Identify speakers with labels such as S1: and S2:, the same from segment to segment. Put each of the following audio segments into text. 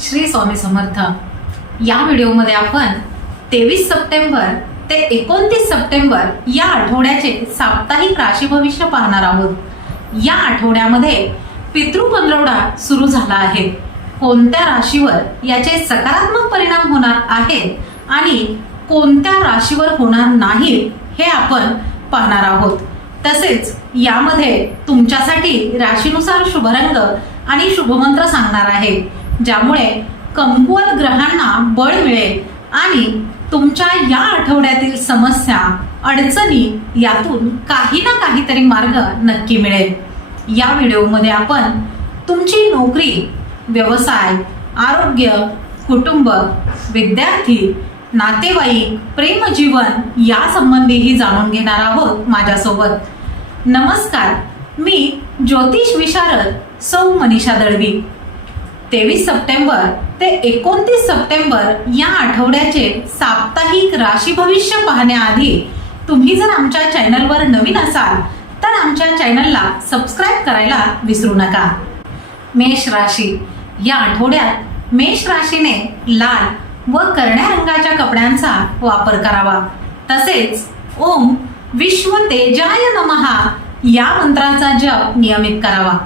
S1: श्री स्वामी समर्थ. या व्हिडिओमध्ये आपण तेवीस सप्टेंबर ते एकोणतीस सप्टेंबर या आठवड्याचे साप्ताहिक राशी भविष्य पाहणार आहोत. या आठवड्यामध्ये पितृ पंधरवडा सुरू झाला आहे. कोणत्या राशीवर याचे सकारात्मक परिणाम होणार आहेत आणि कोणत्या राशीवर होणार नाही हे आपण पाहणार आहोत. तसेच यामध्ये तुमच्यासाठी राशीनुसार शुभरंग आणि शुभमंत्र सांगणार आहे. ज्यामुळे कमकुवत ग्रहांना बळ मिळेल आणि तुमच्या या आठवड्यातील समस्या अडचणी यातून काही ना काहीतरी मार्ग नक्की मिळेल. या व्हिडिओमध्ये आपण तुमची नोकरी व्यवसाय आरोग्य कुटुंब विद्यार्थी नातेवाईक प्रेमजीवन यासंबंधीही जाणून घेणार आहोत माझ्यासोबत. नमस्कार मी ज्योतिष विशारद सौ मनीषा दळवी. तेवीस सप्टेंबर ते एकोणतीस सप्टेंबर या आठवड्याचे साप्ताहिक राशी भविष्य पाहण्याआधी तुम्ही जर आमच्या चॅनलवर नवीन असाल तर आमच्या चॅनलला सबस्क्राईब करायला विसरू नका. मेष राशी. या आठवड्यात मेष राशीने लाल व करण्या रंगाच्या कपड्यांचा वापर करावा. तसेच ओम विश्व तेजाय नमहा या मंत्राचा जप नियमित करावा.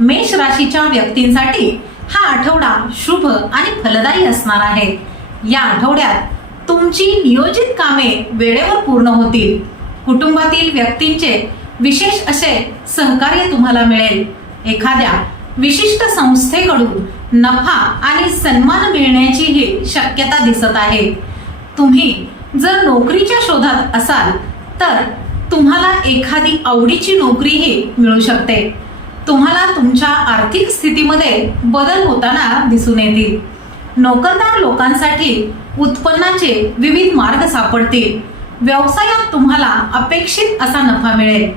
S1: मेष राशीच्या व्यक्तींसाठी हा आठवडा शुभ आणि फलदायी असणार आहे. या आठवड्यात तुमची नियोजित कामे वेळेवर पूर्ण होतील. कुटुंबातील व्यक्तींचे विशेष असे सहकार्य तुम्हाला मिळेल. एखाद्या विशिष्ट संस्थेकडून नफा आणि सन्मान मिळण्याचीही शक्यता दिसत आहे. तुम्ही जर नोकरीच्या शोधात असाल तर तुम्हाला एखादी आवडीची नोकरीही मिळू शकते. तुम्हाला तुमच्या आर्थिक स्थितीमध्ये बदल होताना दिसून येतील. नोकरदार लोकांसाठी उत्पन्नाचे विविध मार्ग सापडतील. व्यवसायात तुम्हाला अपेक्षित असा नफा मिळेल.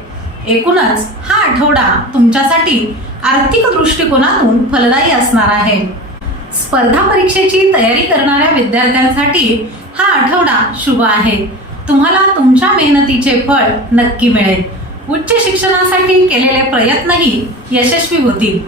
S1: एकूणच हा आठवडा तुमच्यासाठी आर्थिक दृष्टिकोनातून फलदायी असणार आहे. स्पर्धा परीक्षेची तयारी करणाऱ्या विद्यार्थ्यांसाठी हा आठवडा शुभ आहे. तुम्हाला तुमच्या मेहनतीचे फळ नक्की मिळेल. उच्च शिक्षणासाठी केलेले प्रयत्नही यशस्वी होतील.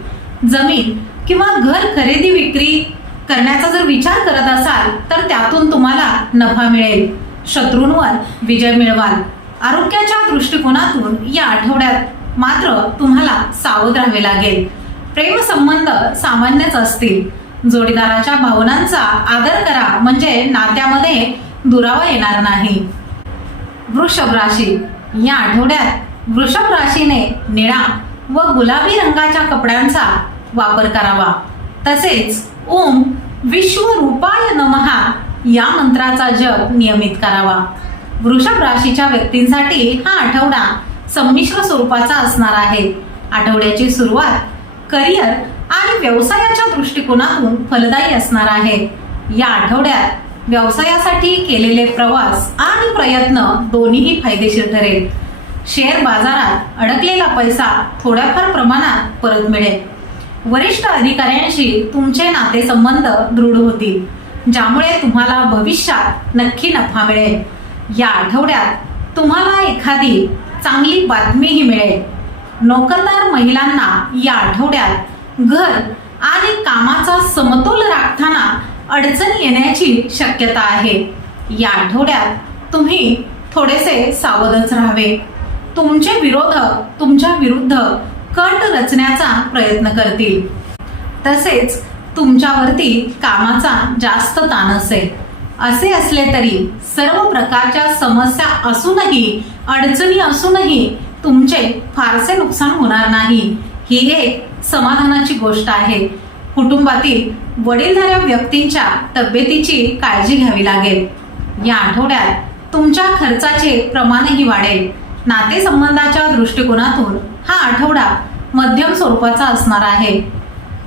S1: जमीन किंवा घर खरेदी विक्री करण्याचा जर विचार करत असाल तर त्यातून तुम्हाला नफा मिळेल. शत्रूंवर विजय मिळवाल. आरोग्याच्या दृष्टिकोनातून या आठवड्यात मात्र तुम्हाला सावध राहावे लागेल. प्रेम संबंध सामान्यच असतील. जोडीदाराच्या भावनांचा आदर करा म्हणजे नात्यामध्ये दुरावा येणार नाही. वृषभ राशी. या आठवड्यात वृषभ राशीने निळा व गुलाबी रंगाच्या कपड्यांचा वापर करावा. तसेच ओम विश्वरूपाय नमहा या मंत्राचा जप नियमित करावा. वृषभ राशीच्या व्यक्तींसाठी हा आठवडा संमिश्र स्वरूपाचा असणार आहे. आठवड्याची सुरुवात करिअर आणि व्यवसायाच्या दृष्टिकोनातून फलदायी असणार आहे. या आठवड्यात व्यवसायासाठी केलेले प्रवास आणि प्रयत्न दोन्हीही फायदेशीर ठरेल. शेअर बाजारात अडकलेला पैसा थोड्याफार प्रमाणात परत मिळेल. वरिष्ठ अधिकाऱ्यांशी तुमचे नातेसंबंध दृढ होतील ज्यामुळे तुम्हाला भविष्यात नक्की नफा मिळेल. या आठवड्यात तुम्हाला एखादी चांगली बातमीही मिळेल. नोकरदार महिलांना या आठवड्यात घर आणि कामाचा समतोल राखताना अडचण येण्याची शक्यता आहे. या आठवड्यात तुम्ही थोडेसे सावधच राहावे. तुमचे विरोधक तुमच्या विरुद्ध कट रचण्याचा प्रयत्न करतील. तसेच तुमच्यावरती कामाचा जास्त ताण असेल. असे असले तरी सर्व प्रकारच्या समस्या असूनही अडचणी असूनही तुमचे फारसे नुकसान होणार नाही. ही एक समाधानाची गोष्ट आहे. कुटुंबातील वडीलधाऱ्या व्यक्तींच्या तब्येतीची काळजी घ्यावी लागेल. या आठवड्यात तुमच्या खर्चाचे प्रमाणही वाढेल. नातेसंबंधाच्या दृष्टिकोनातून हा आठवडा मध्यम स्वरूपाचा असणार आहे.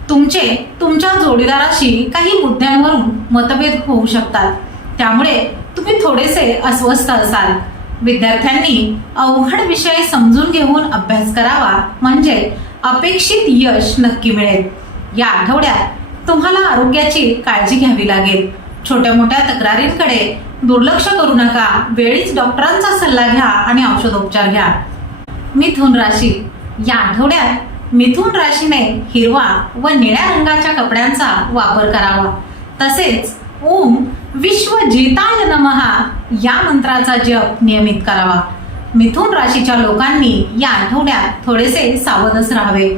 S1: तुमचे तुमच्या जोडीदाराशी काही मुद्द्यांवरून मतभेद होऊ शकतात. त्यामुळे तुम्ही थोडेसे अस्वस्थ असाल. विद्यार्थ्यांनी अवघड विषय समजून घेऊन अभ्यास करावा म्हणजे अपेक्षित यश नक्की मिळेल. या आठवड्यात तुम्हाला आरोग्याची काळजी घ्यावी लागेल. छोट्या मोठ्या तक्रारींकडे दुर्लक्ष करू नका. वेळीच डॉक्टरांचा सल्ला घ्या आणि औषधोपचार घ्या. मिथुन राशी. या आठवड्यात मिथुन राशीने हिरवा व निळ्या रंगाच्या कपड्यांचा वापर करावा. तसेच ओम विश्व जिताय नमहा या मंत्राचा जप नियमित करावा. मिथुन राशीच्या लोकांनी या आठवड्यात थोडेसे सावधच राहावे.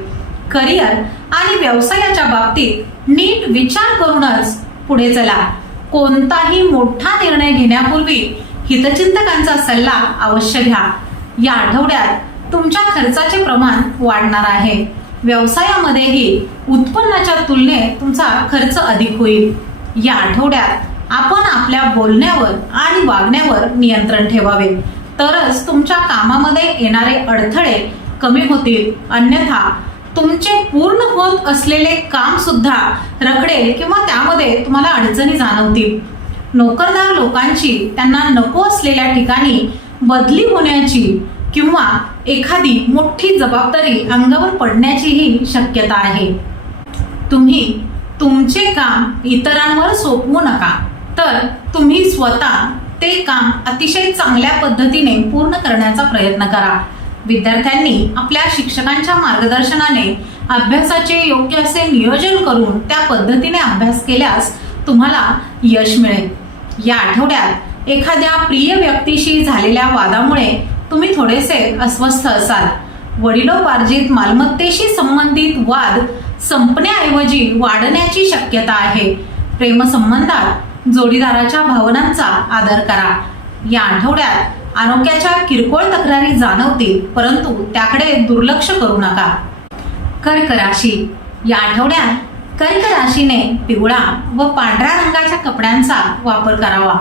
S1: करिअर आणि व्यवसायाच्या बाबतीत नीट विचार करूनच पुढे चला. कोणताही मोठा निर्णय घेण्यापूर्वी हितचिंतकांचा सल्ला अवश्य घ्या. या आठवड्यात तुमच्या खर्चाचे प्रमाण वाढणार आहे. व्यवसायामध्येही उत्पन्नाच्या तुलनेत तुमचा खर्च अधिक होईल. या आठवड्यात आपण आपल्या बोलण्यावर आणि वागण्यावर नियंत्रण ठेवावे. तरच तुमच्या कामामध्ये येणारे अडथळे कमी होतील. अन्यथा तुमचे पूर्ण होत असलेले काम सुद्धा रखडेल किंवा त्यामध्ये तुम्हाला अडचणी जाणवतील. नोकरदार लोकांची त्यांना नको असलेल्या ठिकाणी बदली होण्याची किंवा एखादी मोठी जबाबदारी अंगावर पडण्याचीही शक्यता आहे. तुम्ही तुमचे काम इतरांवर सोपवू नका. तर तुम्ही स्वतः ते काम अतिशय चांगल्या पद्धतीने पूर्ण करण्याचा प्रयत्न करा. विद्यार्थ्यांनी आपल्या शिक्षकांच्या मार्गदर्शनाने अभ्यासाचे योग्य असे नियोजन करून त्या पद्धतीने अभ्यास केल्यास तुम्हाला यश मिळेल. या आठवड्यात एखाद्या प्रिय व्यक्तीशी झालेल्या वादामुळे तुम्ही थोडेसे अस्वस्थ असाल. वडिलोपार्जित मालमत्तेशी संबंधित वाद संपण्याऐवजी वाढण्याची शक्यता आहे. प्रेमसंबंधात जोडीदाराच्या भावनांचा आदर करा. या आठवड्यात आरोग्याच्या किरकोळ तक्रारी जाणवतील परंतु त्याकडे दुर्लक्ष करू नका. कर्क राशी. या आठवड्यात कर्क राशीने पिवळा व पांढऱ्या रंगाच्या कपड्यांचा वापर करावा.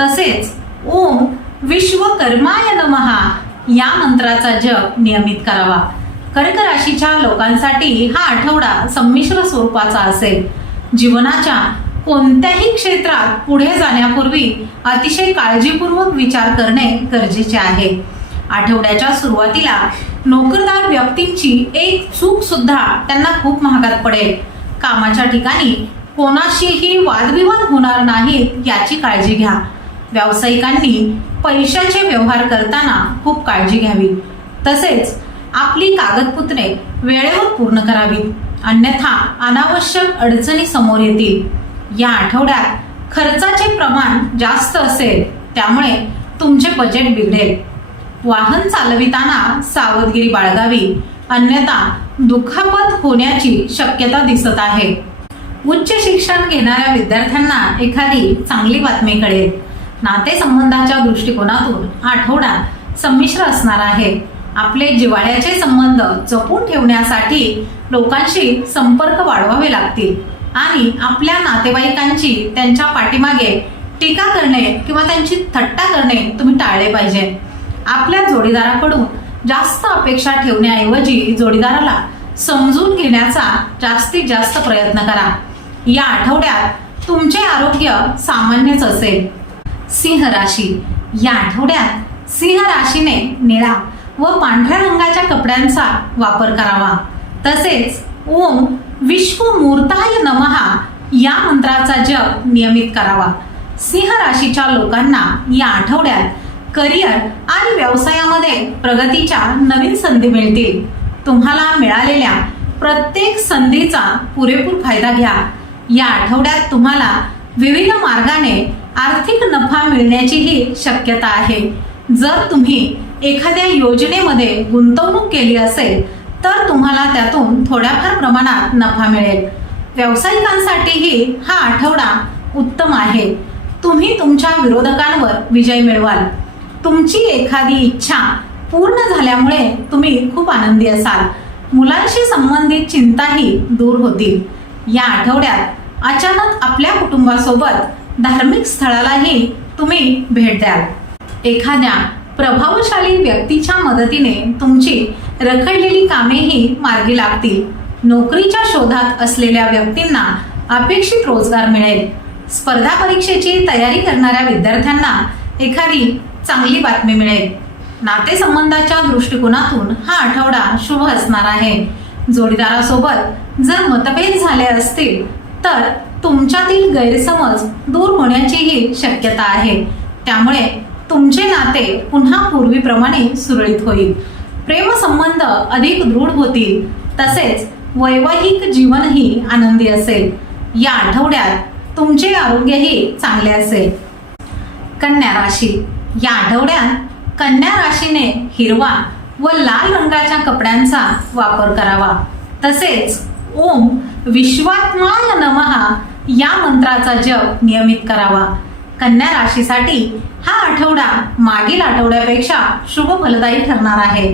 S1: तसेच ओम विश्वकर्माय नमहा या मंत्राचा जप नियमित करावा. कर्क राशीच्या लोकांसाठी हा आठवडा संमिश्र स्वरूपाचा असेल. जीवनाच्या कोणत्याही क्षेत्रात पुढे जाण्यापूर्वी अतिशय काळजीपूर्वक विचार करणे गरजेचे आहे. आठवड्याच्या सुरुवातीला नोकरदार व्यक्तींची एक चूक सुद्धा त्यांना खूप महागात पडेल. कामाच्या ठिकाणी कोणाशीही वादविवाद होणार नाहीत याची काळजी घ्या. व्यावसायिकांनी पैशाचे व्यवहार करताना खूप काळजी घ्यावी. तसेच आपली कागदपत्रे वेळेवर पूर्ण करावीत. अन्यथा अनावश्यक अडचणी समोर येतील. या आठवड्यात खर्चाचे प्रमाण जास्त असेल त्यामुळे तुमचे बजेट बिघडेल. वाहन चालविताना सावधगिरी बाळगावी. अन्यथा दुखापत होण्याची शक्यता दिसत आहे. उच्च शिक्षण घेणाऱ्या विद्यार्थ्यांना एखादी चांगली बातमी कळेल. नातेसंबंधाच्या दृष्टिकोनातून आठवडा संमिश्र असणार आहे. आपले जिव्हाळ्याचे संबंध जपून ठेवण्यासाठी लोकांशी संपर्क वाढवावे लागतील. आणि आपल्या नातेवाईकांची त्यांच्या पाठीमागे टीका करणे किंवा त्यांची थट्टा करणे तुम्ही टाळले पाहिजे. आपल्या जोडीदाराकडून जास्त अपेक्षा ठेवण्याऐवजी जोडीदाराला समजून घेण्याचा जास्तीत जास्त प्रयत्न करा. या आठवड्यात तुमचे आरोग्य सामान्यच असेल. सिंह राशी. या आठवड्यात सिंह राशीने निळा व पांढऱ्या रंगाच्या कपड्यांचा वापर करावा. तसेच ओम विश्वमूर्ताय नमहा या मंत्राचा जप नियमित करावा. सिंह राशीच्या लोकांना या आठवड्यात करिअर आणि व्यवसायामध्ये प्रगतीच्या नवीन संधी मिळतील. तुम्हाला मिळालेल्या प्रत्येक संधीचा पुरेपूर फायदा घ्या. या आठवड्यात तुम्हाला विविध मार्गाने आर्थिक नफा मिळण्याचीही शक्यता आहे. जर तुम्ही एखाद्या योजनेमध्ये गुंतवणूक केली असेल तर तुम्हाला त्यातून थोड्याफार प्रमाणात नफा मिळेल. व्यावसायिकांसाठीही हा आठवडा उत्तम आहे. तुम्ही तुमच्या विरोधकांवर विजय मिळवाल. तुमची एखादी इच्छा पूर्ण झाल्यामुळे तुम्ही खूप आनंदी असाल. मुलांशी संबंधित चिंताही दूर होतील. या आठवड्यात अचानक आपल्या कुटुंबासोबत धार्मिक स्थळालाही तुम्ही भेट द्याल. एखाद्या प्रभावशाली व्यक्तीच्या मदतीने तुमची रखडलेली कामेही मार्गी लागतील. नोकरीच्या शोधात असलेल्या व्यक्तींना अपेक्षित रोजगार मिळेल. स्पर्धा परीक्षेची तयारी करणाऱ्या विद्यार्थ्यांना एखादी चांगली बातमी मिळेल. नातेसंबंधाच्या दृष्टिकोनातून हा आठवडा शुभ असणार आहे. जोडीदारासोबत जर मतभेद झाले असतील तर तुमच्यातील गैरसमज दूर होण्याचीही शक्यता आहे. त्यामुळे तुमचे नाते पुन्हा पूर्वीप्रमाणे सुरळीत होईल. प्रेमसंबंध अधिक दृढ होतील तसेच वैवाहिक जीवनही आनंदी असेल. या आठवड्यात तुमचे आरोग्यही चांगले असेल. कन्या राशी. या आठवड्यात कन्या राशीने हिरवा व लाल रंगाच्या कपड्यांचा वापर करावा. तसेच ओम विश्वात्माय नमहा या मंत्राचा जप नियमित करावा. कन्या राशीसाठी हा आठवडा मागील आठवड्यापेक्षा शुभ फलदायी ठरणार आहे.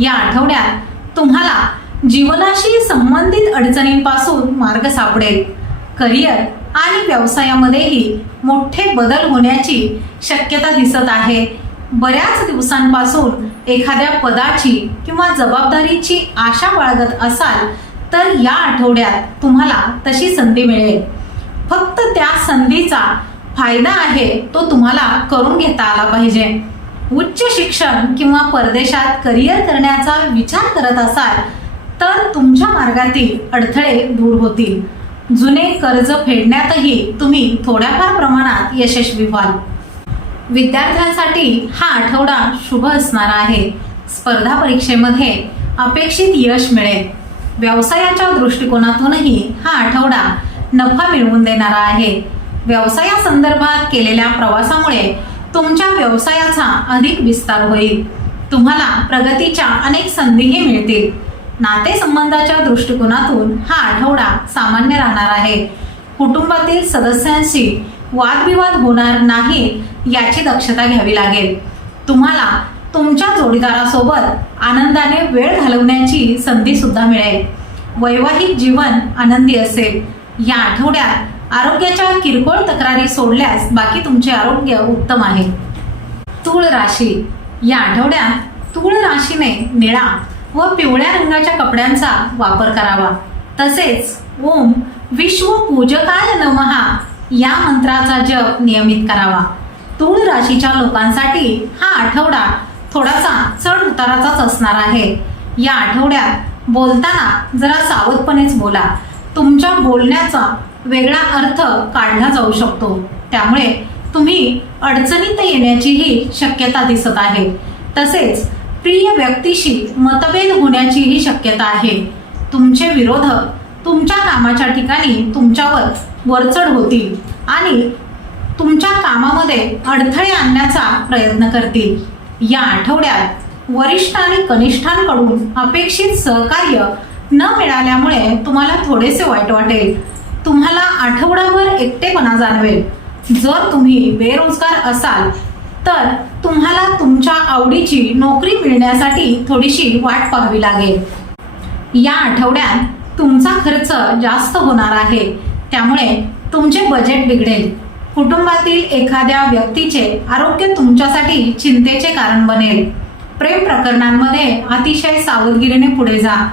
S1: या आठवड्यात तुम्हाला जीवनाशी संबंधित अडचणींपासून मार्ग सापडेल. करिअर आणि व्यवसायामध्येही मोठे बदल होण्याची शक्यता दिसत आहे. बऱ्याच दिवसांपासून एखाद्या पदाची किंवा जबाबदारीची आशा बाळगत असाल तर या आठवड्यात तुम्हाला तशी संधी मिळेल. फक्त त्या संधीचा फायदा आहे तो तुम्हाला करून घेता आला पाहिजे. उच्च शिक्षण किंवा परदेशात करिअर करण्याचा विचार करत असाल तर तुमच्या मार्गातील अडथळे दूर होतील. जुने कर्ज फेडण्यातही तुम्ही थोड्याफार प्रमाणात यशस्वी व्हाल. विद्यार्थ्यांसाठी हा आठवडा शुभ असणार आहे. स्पर्धा परीक्षेमध्ये अपेक्षित यश मिळेल. व्यवसायाच्या दृष्टिकोनातूनही हा आठवडा नफा मिळवून देणारा आहे. व्यवसायासंदर्भात केलेल्या प्रवासामुळे तुमच्या व्यवसायाचा अधिक विस्तार होईल. तुम्हाला प्रगतीच्या अनेक संधीही मिळतील. नातेसंबंधाच्या दृष्टिकोनातून हा आठवडा सामान्य राहणार आहे. कुटुंबातील सदस्यांशी वादविवाद होणार नाही याची दक्षता घ्यावी लागेल. तुम्हाला तुमच्या जोडीदारासोबत आनंदाने वेळ घालवण्याची संधी सुद्धा मिळेल. वैवाहिक जीवन आनंदी असेल. या आठवड्यात आरोग्याच्या किरकोळ तक्रारी सोडल्यास बाकी तुमचे आरोग्य उत्तम आहे. तूळ राशी. या आठवड्यात तूळ राशीने निळा व पिवळ्या रंगाच्या कपड्यांचा वापर करावा. तसेच ओम विश्व पूजकाय नमहा या मंत्राचा जप नियमित करावा. तूळ राशीच्या लोकांसाठी हा आठवडा थोडासा चढ उताराचाच असणार आहे. या आठवड्यात बोलताना जरा सावधपणेच बोला. तुमच्या बोलण्याचा वेगळा अर्थ काढला जाऊ शकतो. त्यामुळे तुम्ही अडचणीत येण्याचीही शक्यता दिसत आहे. तसेच प्रिय व्यक्तीशी मतभेद होण्याचीही शक्यता आहे. तुमचे विरोधक तुमच्या कामाच्या ठिकाणी तुमच्यावर वरचढ होतील आणि तुमच्या कामामध्ये अडथळे आणण्याचा प्रयत्न करतील. या आठवड्यात वरिष्ठ आणि कनिष्ठांकडून अपेक्षित सहकार्य न मिळाल्यामुळे तुम्हाला थोडेसे वाईट वाटेल. तुम्हाला आठवडाभर एकटेपणा जाणवेल. जर तुम्ही बेरोजगार असाल तर तुम्हाला तुमच्या आवडीची नोकरी मिळण्यासाठी थोडीशी वाट पाहावी लागेल. या आठवड्यात तुमचा खर्च जास्त होणार आहे. त्यामुळे तुमचे बजेट बिघडेल. कुटुंबातील एखाद्या व्यक्तीचे आरोग्य तुमच्यासाठी चिंतेचे कारण बनेल. प्रेम प्रकरणांमध्ये अतिशय सावधगिरीने पुढे जा.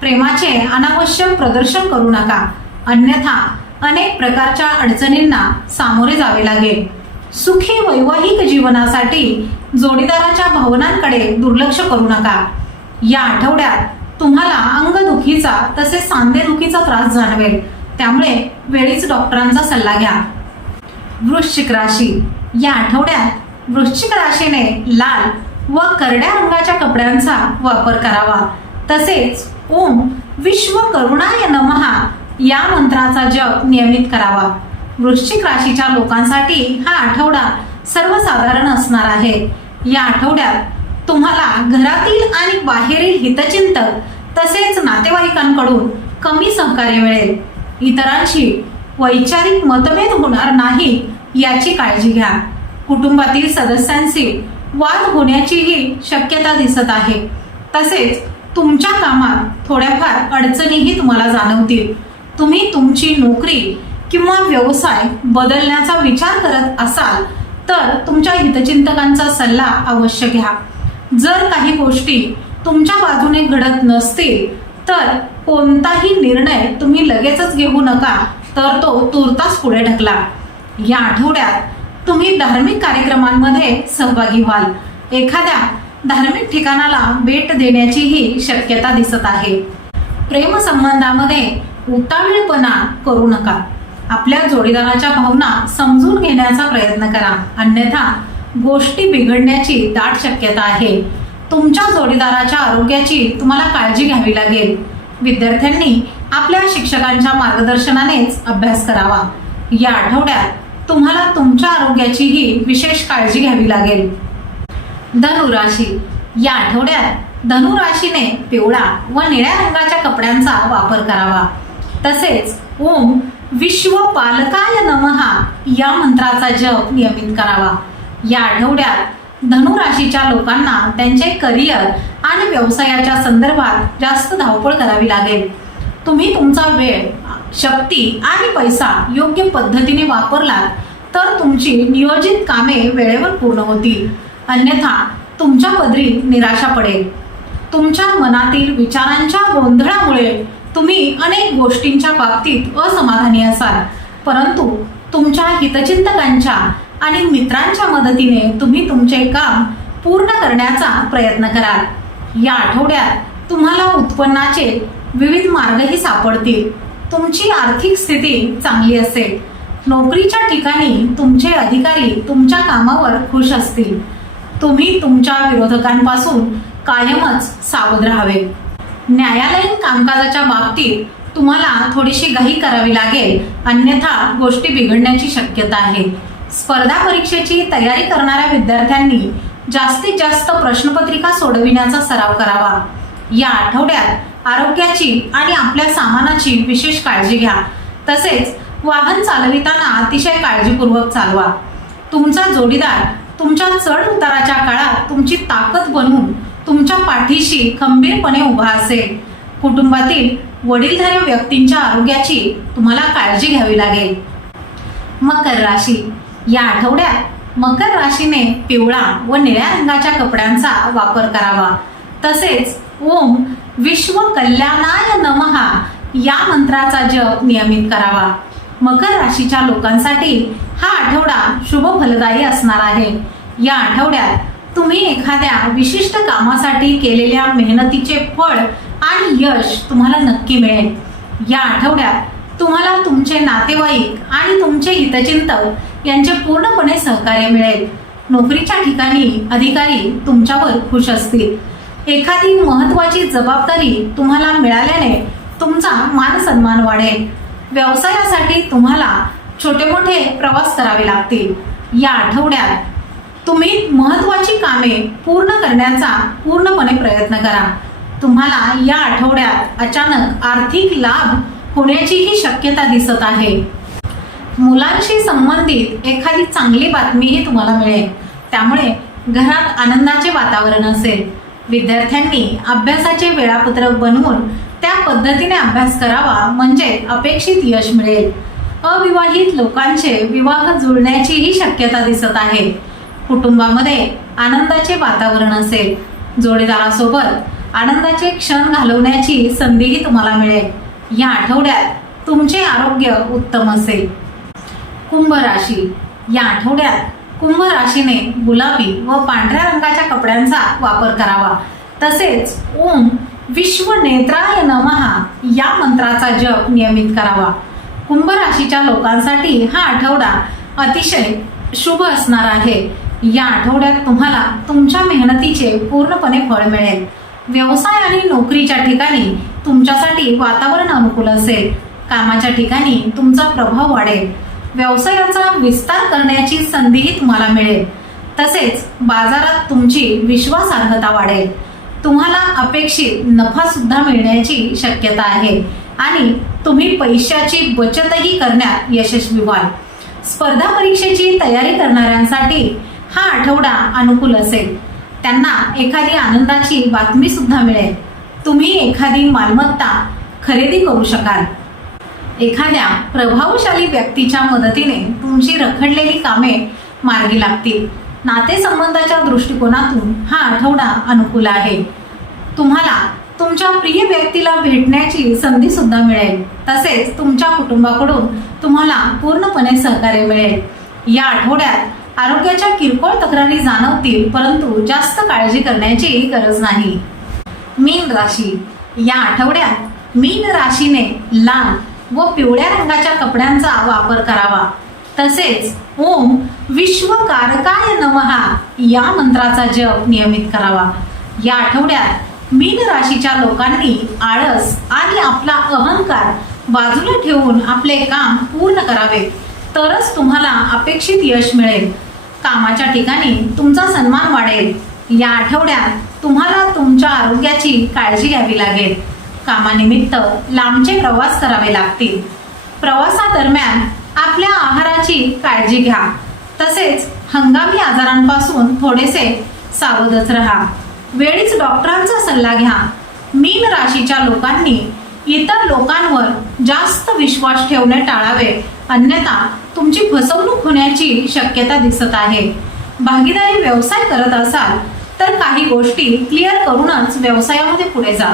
S1: प्रेमाचे अनावश्यक प्रदर्शन करू नका. अन्यथा अनेक प्रकारच्या अडचणींना सामोरे जावे लागेल. सुखी वैवाहिक जीवनासाठी जोडीदाराच्या भावनांकडे दुर्लक्ष करू नका. या आठवड्यात तुम्हाला अंगदुखीचा तसेच सांधेदुखीचा त्रास जाणवेल. त्यामुळे वेळीच डॉक्टरांचा सल्ला घ्या. वृश्चिक राशी. या आठवड्यात वृश्चिक राशीने लाल व करड्या रंगाच्या कपड्यांचा वापर करावा. तसेच ओम विश्व करुणाय नमहा या मंत्राचा जप नियमित करावा. वृश्चिक राशीच्या लोकांसाठी हा आठवडा सर्वसाधारण असणार आहे. या आठवड्यात तुम्हाला घरातील आणि बाहेरील हितचिंतक तसेच नातेवाईकांकडून कमी सहकार्य मिळेल. इतरांशी वैचारिक मतभेद होणार नाही याची काळजी घ्या. कुटुंबातील सदस्यांशी वाद होण्याचीही शक्यता दिसत आहे. तसेच तुमच्या कामात थोड्याफार अडचणीही तुम्हाला जाणवतील. तुम्ही तुमची नोकरी किंवा व्यवसाय बदलण्याचा विचार करत असाल तर तुमच्या हितचिंतकांचा सल्ला अवश्य घ्या. जर काही गोष्टी तुमच्या बाजूने घडत नसतील तर कोणताही निर्णय तुम्ही लगेचच घेऊ नका तर तो तुर्तास पुढे ढकला. या आठवड्यात तुम्ही धार्मिक कार्यक्रमांमध्ये सहभागी व्हाल. एखाद्या धार्मिक ठिकाणाला भेट देण्याचीही शक्यता दिसत आहे. प्रेमसंबंधामध्ये उतावीळपणा करू नका. आपल्या जोडीदाराच्या भावना समजून घेण्याचा प्रयत्न करा. अन्यथा गोष्टी बिघडण्याची दाट शक्यता आहे. तुमच्या जोडीदाराच्या आरोग्याची तुम्हाला काळजी घ्यावी लागेल. विद्यार्थ्यांनी आपल्या शिक्षकांच्या मार्गदर्शनानेच अभ्यास करावा. या आठवड्यात तुम्हाला तुमच्या आरोग्याचीही विशेष काळजी घ्यावी लागेल. धनुराशी. या आठवड्यात धनुराशीने पिवळा व निळ्या रंगाच्या कपड्यांचा वापर करावा. तसेच ओम विश्व पालकाय नमहा या मंत्राचा जप नियमित करावा. या आठवड्यात धनुराशीच्या लोकांना त्यांचे करिअर आणि व्यवसायाच्या संदर्भात जास्त धावपळ करावी लागेल. तुम्ही तुमचा वेळ शक्ती आणि पैसा योग्य पद्धतीने वापरलात तर तुमची नियोजित कामे वेळेवर पूर्ण होतील. अन्यथा तुमच्या पदरी निराशा पडेल. तुमच्या मनातील विचारांच्या गोंधळामुळे तुम्ही अनेक गोष्टींच्या बाबतीत असमाधानी असाल. परंतु तुमच्या हितचिंतकांच्या आणि मित्रांच्या मदतीने तुम्ही तुमचे काम पूर्ण करण्याचा प्रयत्न कराल. या आठवड्यात तुम्हाला उत्पन्नाचे विविध मार्गही सापडतील. तुमची आर्थिक स्थिती चांगली असेल. नोकरीच्या ठिकाणी तुमचे अधिकारी तुमच्या कामावर खुश असतील. तुम्ही तुमच्या विरोधकांपासून कायमच सावध राहावे. न्यायालयीन कामकाजाच्या बाबतीत तुम्हाला थोडीशी घाई करावी लागेल. अन्यथा गोष्टी बिघडण्याची शक्यता आहे. स्पर्धा परीक्षेची तयारी करणाऱ्या विद्यार्थ्यांनी जास्तीत जास्त प्रश्नपत्रिका सोडविण्याचा सराव करावा. या आठवड्यात आरोग्याची आणि आपल्या सामानाची विशेष काळजी घ्या. तसेच वाहन चालविताना अतिशय काळजीपूर्वक चालवा. तुमचा जोडीदार तुमच्या चढ उताराच्या काळात तुमची ताकद बनवून तुमच्या पाठीशी खंबीरपणे उभा असेल. कुटुंबातील वडीलधाऱ्य व्यक्तींच्या आरोग्याची तुम्हाला काळजी घ्यावी लागेल. मकर राशी. या आठवड्यात मकर राशीने पिवळा व निळ्या रंगाच्या कपड्यांचा वापर करावा. तसेच ओम विश्व कल्याणाय नमहा या मंत्राचा जप नियमित करावा. मकर राशीच्या लोकांसाठी हा आठवडा शुभ फलदायी असणार आहे. या आठवड्यात तुम्ही एखाद्या विशिष्ट कामासाठी केलेल्या मेहनतीचे फळ आणि यश तुम्हाला नक्की मिळेल. या आठवड्यात तुम्हाला तुमचे नातेवाईक आणि तुमचे हितचिंतक यांचे पूर्णपणे सहकार्य मिळेल. नोकरीच्या ठिकाणी अधिकारी तुमच्यावर खुश असतील. एखादी महत्वाची जबाबदारी तुम्हाला मिळाल्याने तुमचा मानसन्मान वाढेल. व्यवसायासाठी तुम्हाला छोटे मोठे प्रवास करावे लागतील. या आठवड्यात तुम्ही महत्वाची कामे पूर्ण करण्याचा पूर्णपणे प्रयत्न करा. तुम्हाला या आठवड्यात अचानक आर्थिक लाभ होण्याचीही शक्यता दिसत आहे. मुलांशी संबंधित एखादी चांगली बातमीही तुम्हाला मिळेल. त्यामुळे घरात आनंदाचे वातावरण असेल. विद्यार्थ्यांनी अभ्यासाचे वेळापत्रक बनवून त्या पद्धतीने अभ्यास करावा म्हणजे अपेक्षित यश मिळेल. अविवाहित लोकांचे विवाह जुळण्याचीही शक्यता दिसत आहे. कुटुंबामध्ये आनंदाचे वातावरण असेल. जोडीदारासोबत आनंदाचे क्षण घालवण्याची संधीही तुम्हाला मिळेल. या आठवड्यात तुमचे आरोग्य उत्तम असेल. कुंभ राशी. या आठवड्यात कुंभ राशीने गुलाबी व पांढऱ्या रंगाच्या कपड्यांचा वापर करावा. तसेच ओम विश्व नेत्राय नमहा या मंत्राचा जप नियमित करावा. कुंभ राशीच्या लोकांसाठी हा आठवडा अतिशय शुभ असणार आहे. या आठवड्यात तुम्हाला तुमच्या मेहनतीचे पूर्णपणे फळ मिळेल. व्यवसाय आणि नोकरीच्या ठिकाणी तुमच्यासाठी वातावरण अनुकूल असेल. कामाच्या ठिकाणी तुमचा प्रभाव वाढेल. व्यवसायाचा विस्तार करण्याची संधीही तुम्हाला मिळेल. तसेच बाजारात तुमची विश्वासार्हता वाढेल. तुम्हाला अपेक्षित नफा सुद्धा मिळण्याची शक्यता आहे. आणि तुम्ही पैशाची बचतही करण्यात यशस्वी व्हाल. स्पर्धा परीक्षेची तयारी करणाऱ्यांसाठी हा आठवडा अनुकूल असेल. त्यांना एखादी आनंदाची बातमी सुद्धा मिळेल. तुम्ही एखादी मालमत्ता खरेदी करू शकाल. एखाद्या प्रभावशाली व्यक्तीच्या मदतीने तुमची रखडलेली कामे मार्गी लागतील. नातेसंबंधाच्या दृष्टिकोनातून हा आठवडा अनुकूल आहे. तुम्हाला तुमच्या प्रिय व्यक्तीला भेटण्याची संधी सुद्धा मिळेल. तसेच तुमच्या कुटुंबाकडून तुम्हाला पूर्णपणे सहकार्य मिळेल. या आठवड्यात आरोग्याच्या किरकोळ तक्रारी जाणवतील परंतु जास्त काळजी करण्याची गरज नाही. मीन राशी. या आठवड्यात मीन राशीने लाल व पिवळ्या रंगाच्या कपड्यांचा वापर करावा. तसेच ओम विश्वकारकाय नमहा या मंत्राचा जप नियमित करावा. या आठवड्यात मीन राशीच्या लोकांनी आळस आणि आपला अहंकार बाजूला ठेवून आपले काम पूर्ण करावे. तरच तुम्हाला अपेक्षित यश मिळेल. कामाच्या ठिकाणी तुमचा सन्मान वाढेल. या आठवड्यात तुम्हाला तुमच्या आरोग्याची काळजी घ्यावी लागेल. कामानिमित्त लांबचे प्रवास करावे लागतील. प्रवासादरम्यान आपल्या आहाराची काळजी घ्या. तसेच हंगामी आजारांपासून थोडेसे सावधच राहा. वेळीच डॉक्टरांचा सल्ला घ्या. मीन राशीच्या लोकांनी इतर लोकांवर जास्त विश्वास ठेवणे टाळावे. अन्यथा तुमची फसवणूक होण्याची शक्यता दिसत आहे. भागीदारी व्यवसाय करत असाल तर काही गोष्टी क्लिअर करूनच व्यवसायामध्ये पुढे जा.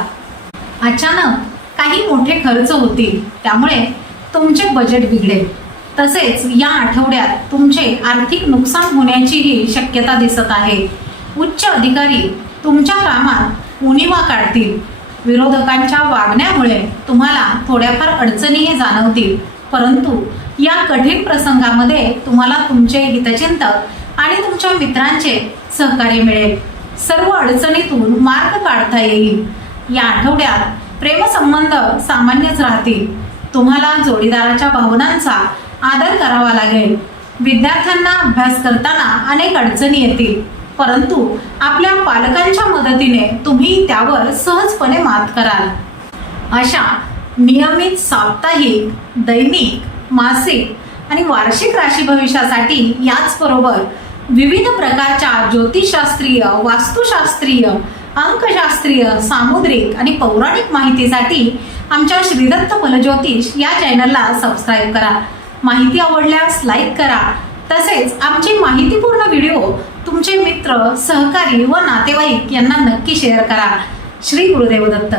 S1: अचानक काही मोठे खर्च होतील त्यामुळे तुमचे बजेट बिघडेल. तसेच या आठवड्यात तुमचे आर्थिक नुकसान होण्याचीही शक्यता दिसत आहे. उच्च अधिकारी तुमच्या कामात उणिवा काढतील. विरोधकांच्या वागण्यामुळे तुम्हाला थोड्याफार अडचणीही जाणवतील परंतु या कठीण प्रसंगामध्ये तुम्हाला तुमचे हितचिंतक आणि तुमच्या मित्रांचे सहकार्य मिळेल. सर्व अडचणीतून मार्ग काढता येईल. या आठवड्यात प्रेमसंबंध सामान्यच राहतील. तुम्हाला जोडीदाराच्या भावनांचा आदर करावा लागेल. विद्यार्थ्यांना अभ्यास करताना अनेक अडचणी येतील. परंतु आपल्या पालकांच्या मदतीने तुम्ही त्यावर सहजपणे मात कराल. अशा नियमित साप्ताहिक दैनिक मासिक आणि वार्षिक राशी भविष्यासाठी याचबरोबर विविध प्रकारच्या ज्योतिषशास्त्रीय वास्तुशास्त्रीय अंकशास्त्रीय सामुद्रिक आणि पौराणिक माहितीसाठी आमच्या श्रीदत्त फलज्योतिष या चॅनलला सबस्क्राईब करा. माहिती आवडल्यास लाईक करा. तसेच आमची माहितीपूर्ण व्हिडिओ तुमचे मित्र सहकारी व नातेवाईक यांना नक्की शेअर करा. श्री गुरुदेव दत्त.